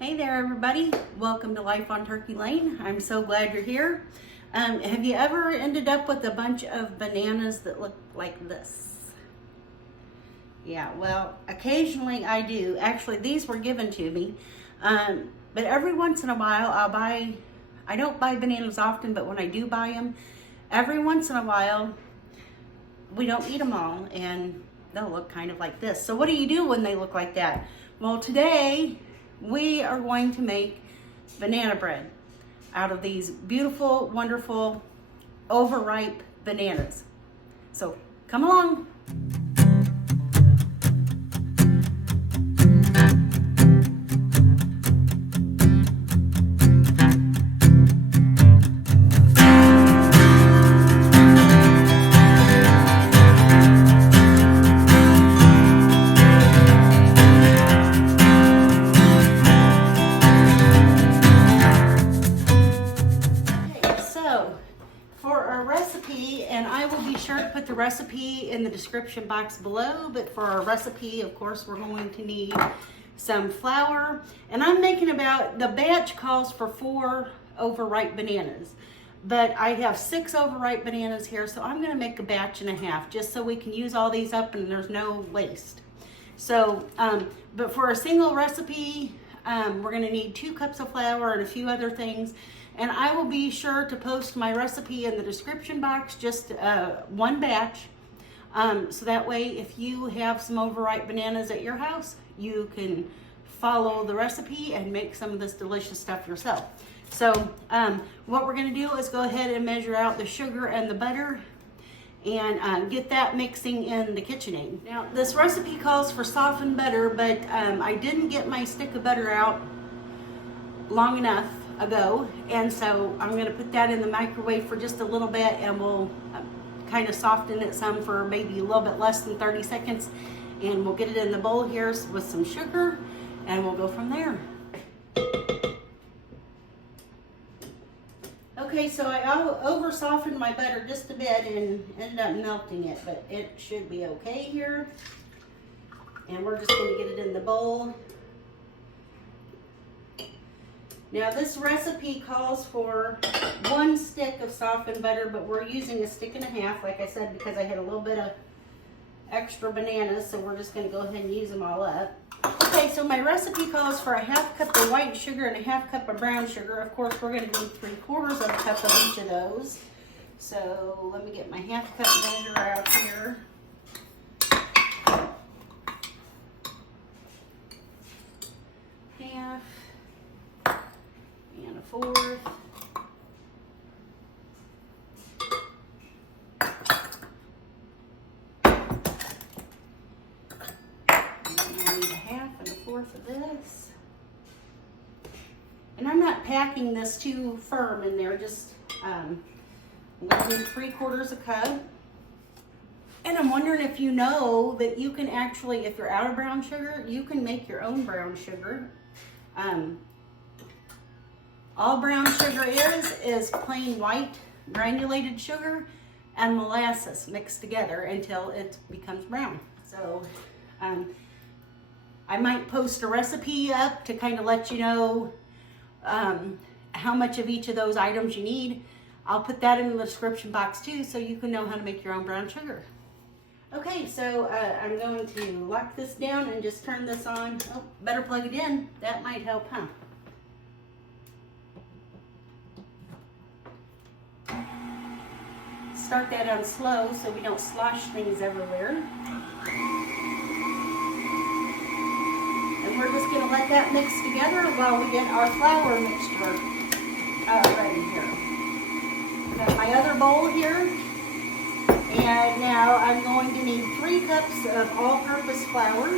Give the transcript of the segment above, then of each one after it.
Hey there everybody, welcome to Life on Turkey Lane. I'm so glad you're here. Have you ever ended up with a bunch of bananas that look like this? Yeah, well, occasionally I do. Actually, these were given to me. But every once in a while I don't buy bananas often, but when I do buy them, every once in a while, we don't eat them all and they'll look kind of like this. So what do you do when they look like that? Well, today we are going to make banana bread out of these beautiful, wonderful, overripe bananas. So come along. For our recipe, and I will be sure to put the recipe in the description box below, but for our recipe, of course, we're going to need some flour. And I'm making the batch calls for 4 overripe bananas, but I have 6 overripe bananas here, so I'm gonna make a batch and a half, just so we can use all these up and there's no waste. So, but for a single recipe, we're gonna need 2 cups of flour and a few other things. And I will be sure to post my recipe in the description box, just one batch. So that way, if you have some overripe bananas at your house, you can follow the recipe and make some of this delicious stuff yourself. So what we're gonna do is go ahead and measure out the sugar and the butter and get that mixing in the KitchenAid. Now, this recipe calls for softened butter, but I didn't get my stick of butter out long enough ago, and so I'm going to put that in the microwave for just a little bit, and we'll kind of soften it some for maybe a little bit less than 30 seconds, and we'll get it in the bowl here with some sugar, and we'll go from there. Okay, so I over softened my butter just a bit and ended up melting it, but it should be okay here. And we're just going to get it in the bowl. Now this recipe calls for 1 stick of softened butter, but we're using a stick and a half, like I said, because I had a little bit of extra bananas, so we're just going to go ahead and use them all up. Okay, so my recipe calls for a 1/2 cup of white sugar and a 1/2 cup of brown sugar. Of course, we're going to need 3/4 of a cup of each of those. So let me get my 1/2 cup measure out here. Half. And a 1/4. And then I need a 1/2 and a 1/4 of this. And I'm not packing this too firm in there, just I'm going to need 3/4 a cup. And I'm wondering if you know that you can actually, if you're out of brown sugar, you can make your own brown sugar. All brown sugar is plain white granulated sugar and molasses mixed together until it becomes brown. So I might post a recipe up to kind of let you know how much of each of those items you need. I'll put that in the description box too, so you can know how to make your own brown sugar. Okay, so I'm going to lock this down and just turn this on. Oh, better plug it in. That might help, huh? Start that on slow so we don't slosh things everywhere. And we're just going to let that mix together while we get our flour mixture ready here. Got my other bowl here. And now I'm going to need 3 cups of all-purpose flour.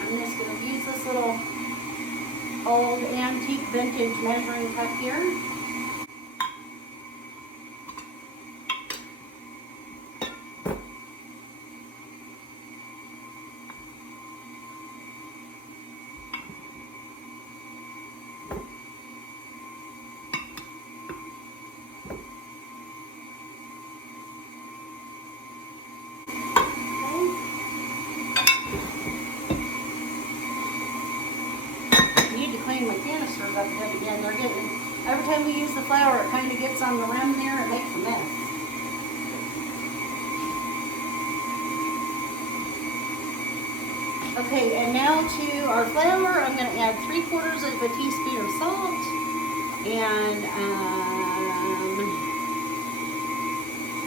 I'm just going to use this little old antique vintage measuring cup here. time we use the flour, it kind of gets on the rim there and makes a mess. Okay, and now to our flour, I'm going to add 3/4 of a teaspoon of salt and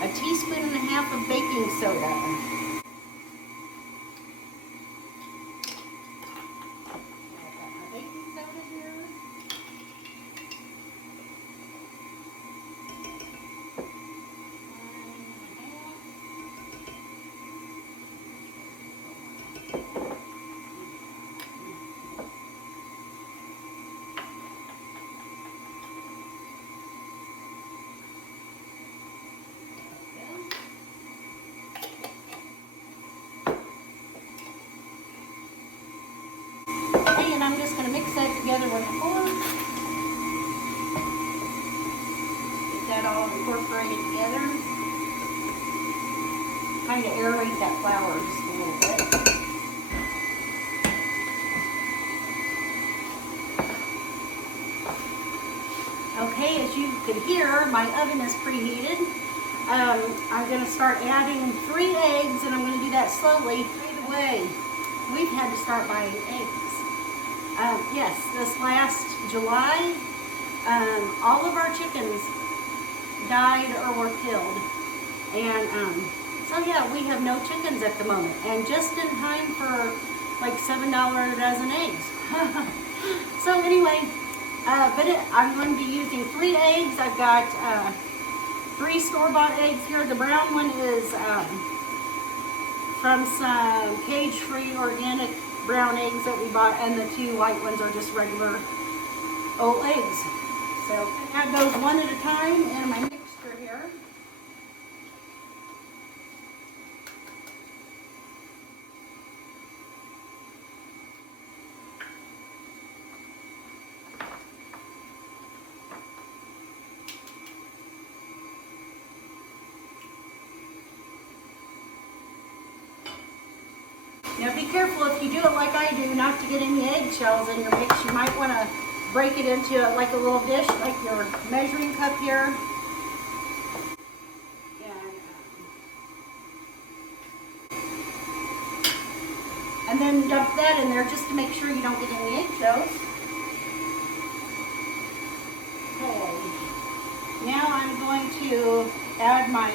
1.5 teaspoons of baking soda. And I'm just going to mix that together with a fork. Get that all incorporated together. Kind of aerate that flour just a little bit. Okay, as you can hear, my oven is preheated. I'm going to start adding 3 eggs, and I'm going to do that slowly. By the way, we've had to start buying eggs. Yes, this last July, all of our chickens died or were killed. And so yeah, we have no chickens at the moment. And just in time for like $7 a dozen eggs. So anyway, I'm going to be using 3 eggs. I've got 3 store-bought eggs here. The brown one is from some cage-free organic brown eggs that we bought, and the 2 white ones are just regular old eggs. So add those one at a time in my mixture here. Now be careful if you do it like I do, not to get any eggshells in your mix. You might want to break it into like a little dish, like your measuring cup here. And then dump that in there just to make sure you don't get any eggshells. Okay. Now I'm going to add my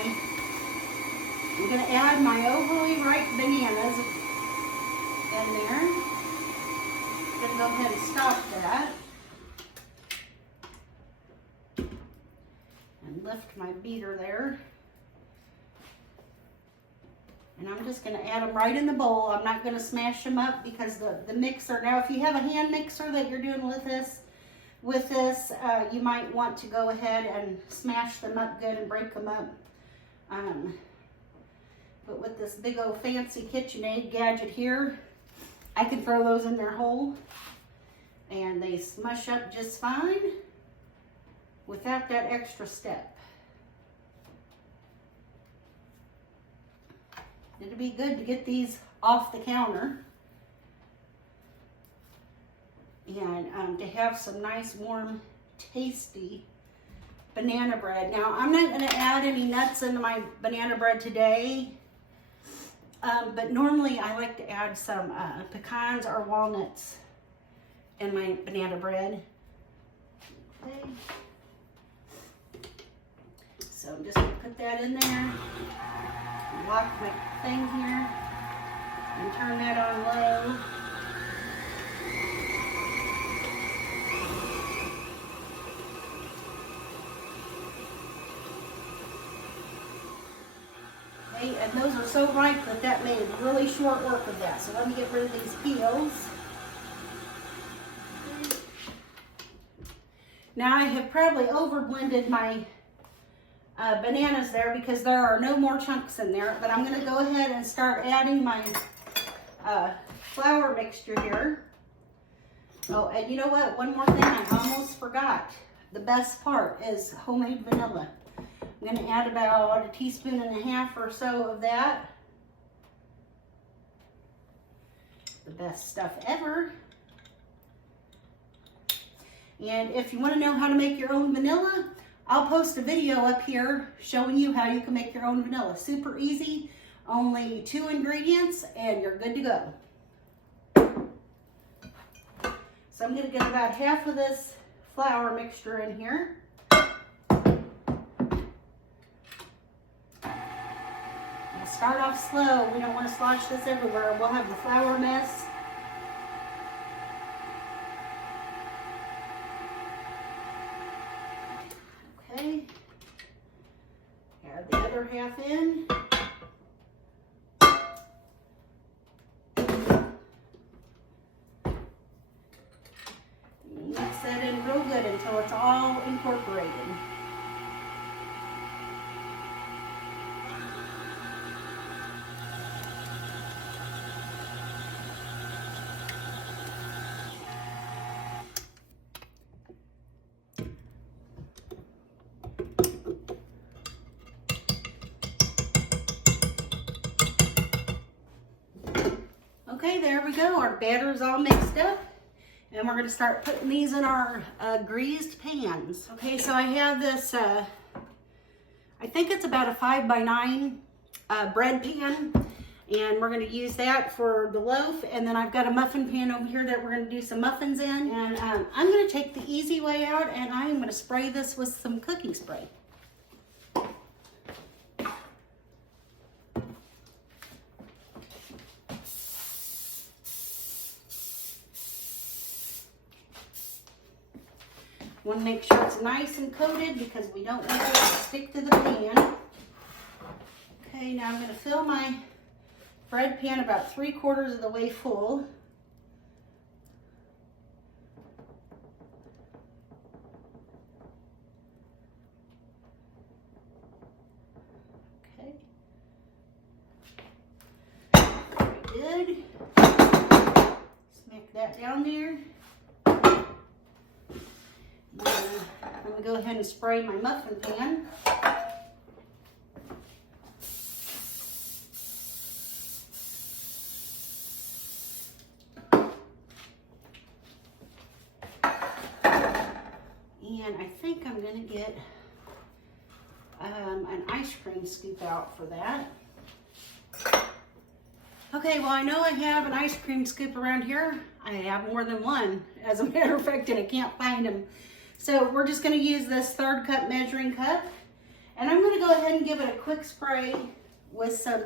Overripe bananas in there. I'm going to go ahead and stop that. And lift my beater there. And I'm just going to add them right in the bowl. I'm not going to smash them up because the mixer, now if you have a hand mixer that you're doing with this, you might want to go ahead and smash them up good and break them up. But with this big old fancy KitchenAid gadget here, I can throw those in their hole and they smush up just fine without that extra step. It'd be good to get these off the counter and to have some nice, warm, tasty banana bread. Now, I'm not going to add any nuts into my banana bread today, but normally I like to add some pecans or walnuts in my banana bread. Okay. So I'm just going to put that in there. Lock my thing here and turn that on low. Okay, and those are so ripe that made really short work of that. So let me get rid of these peels. Now I have probably over blended my bananas there because there are no more chunks in there, but I'm going to go ahead and start adding my flour mixture here. Oh, and you know what? One more thing I almost forgot. The best part is homemade vanilla. I'm going to add about 1.5 teaspoons or so of that. The best stuff ever. And if you want to know how to make your own vanilla, I'll post a video up here showing you how you can make your own vanilla. Super easy, only 2 ingredients and you're good to go. So I'm going to get about half of this flour mixture in here. We'll start off slow. We don't want to slosh this everywhere. We'll have the flour mess. Okay. Add the other half in. Mix that in real good until it's all incorporated. Okay, there we go. Our batter's all mixed up. And we're going to start putting these in our greased pans. Okay, so I have this, I think it's about a 5x9 bread pan. And we're going to use that for the loaf. And then I've got a muffin pan over here that we're going to do some muffins in. And I'm going to take the easy way out and I'm going to spray this with some cooking spray. Want to make sure it's nice and coated because we don't want it to stick to the pan. Okay, now I'm going to fill my bread pan about 3/4 of the way full. Okay. Very good. Smack that down there. I'm going to go ahead and spray my muffin pan. And I think I'm going to get an ice cream scoop out for that. Okay, well I know I have an ice cream scoop around here. I have more than one, as a matter of fact, and I can't find them. So we're just going to use this 1/3 cup measuring cup. And I'm going to go ahead and give it a quick spray with some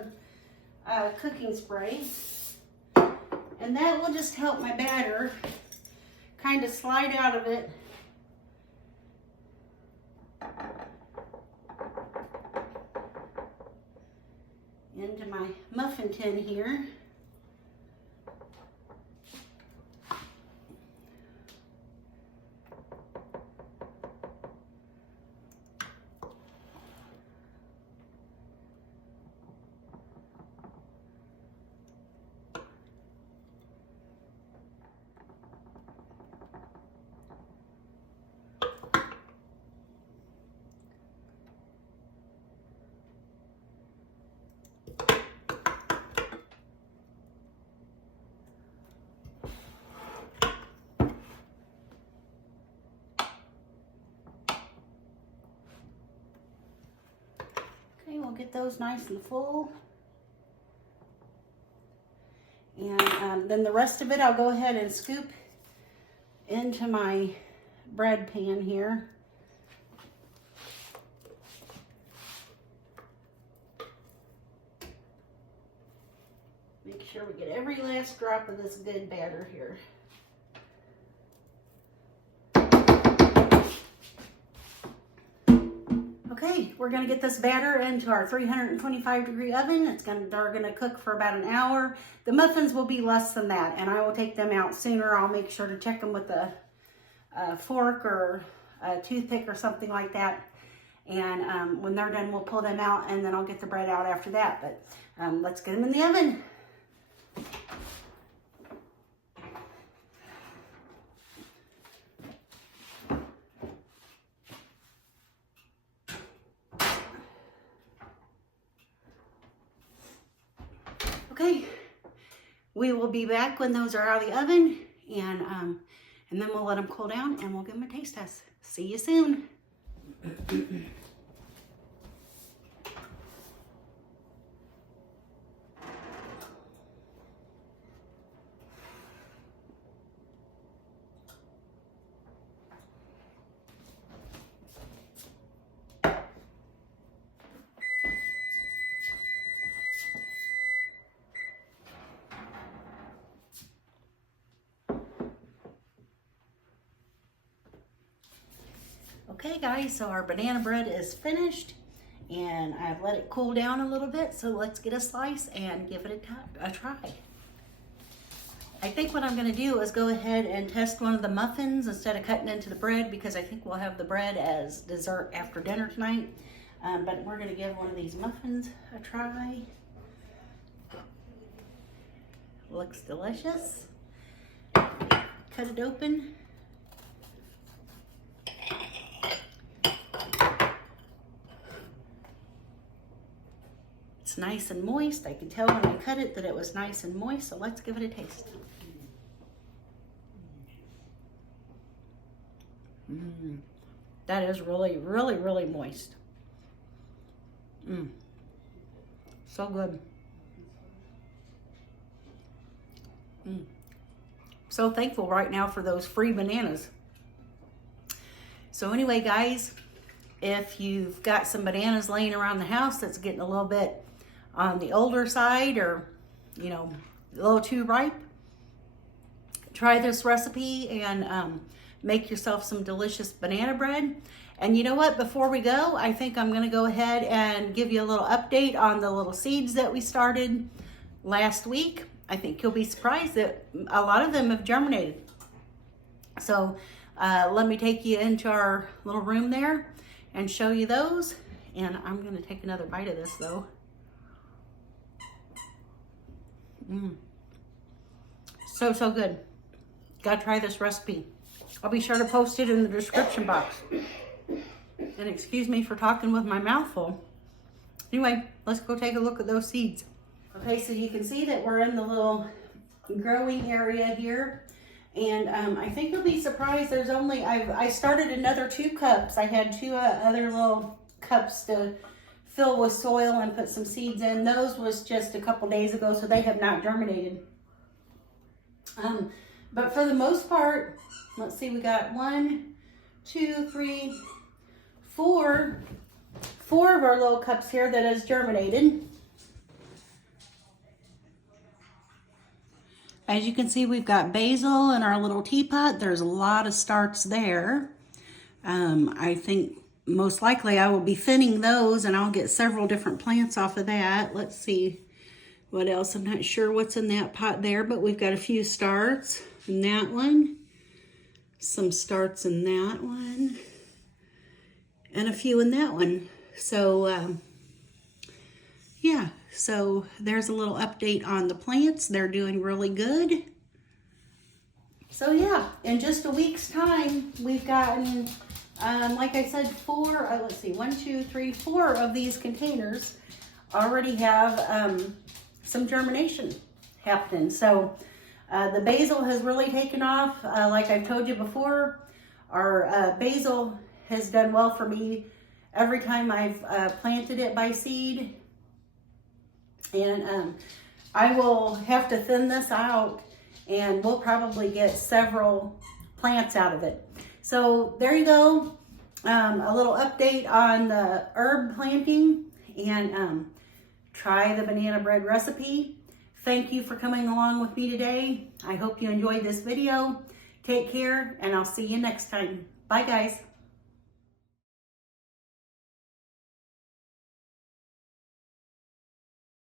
cooking spray. And that will just help my batter kind of slide out of it. Into my muffin tin here. Okay, we'll get those nice and full. And then the rest of it I'll go ahead and scoop into my bread pan here. Make sure we get every last drop of this good batter here. Okay, we're gonna get this batter into our 325-degree oven. They're gonna cook for about an hour. The muffins will be less than that, and I will take them out sooner. I'll make sure to check them with a fork or a toothpick or something like that. And when they're done, we'll pull them out, and then I'll get the bread out after that. But let's get them in the oven. Okay, we will be back when those are out of the oven, and And then we'll let them cool down and we'll give them a taste test. See you soon. Okay guys, so our banana bread is finished and I've let it cool down a little bit, so let's get a slice and give it a try. I think what I'm going to do is go ahead and test one of the muffins instead of cutting into the bread, because I think we'll have the bread as dessert after dinner tonight. But we're going to give one of these muffins a try. Looks delicious. Cut it open. It's nice and moist. I can tell when I cut it that it was nice and moist, so let's give it a taste. That is really, really, really moist. So good. So thankful right now for those free bananas. So anyway, guys, if you've got some bananas laying around the house that's getting a little bit on the older side, or, you know, a little too ripe, try this recipe and make yourself some delicious banana bread. And you know what, before we go, I think I'm gonna go ahead and give you a little update on the little seeds that we started last week. I think you'll be surprised that a lot of them have germinated. So let me take you into our little room there and show you those. And I'm gonna take another bite of this though. So, so good. Gotta try this recipe. I'll be sure to post it in the description box. And excuse me for talking with my mouth full. Anyway, let's go take a look at those seeds. Okay, so you can see that we're in the little growing area here. And I think you'll be surprised, there's only, I started another 2 cups. I had 2 other little cups to fill with soil and put some seeds in. Those was just a couple days ago, so they have not germinated. But for the most part, let's see, we got 1, 2, 3, 4 of our little cups here that has germinated. As you can see, we've got basil in our little teapot. There's a lot of starts there. I think most likely I will be thinning those, and I'll get several different plants off of that. Let's see what else. I'm not sure what's in that pot there, but we've got a few starts in that one, some starts in that one, and a few in that one. So yeah, so there's a little update on the plants. They're doing really good. So yeah, in just a week's time, we've gotten, like I said, 4, let's see, 1, 2, 3, 4 of these containers already have some germination happening. So the basil has really taken off. Like I've told you before, our basil has done well for me every time I've planted it by seed. And I will have to thin this out, and we'll probably get several plants out of it. So there you go, a little update on the herb planting, and try the banana bread recipe. Thank you for coming along with me today. I hope you enjoyed this video. Take care, and I'll see you next time. Bye guys.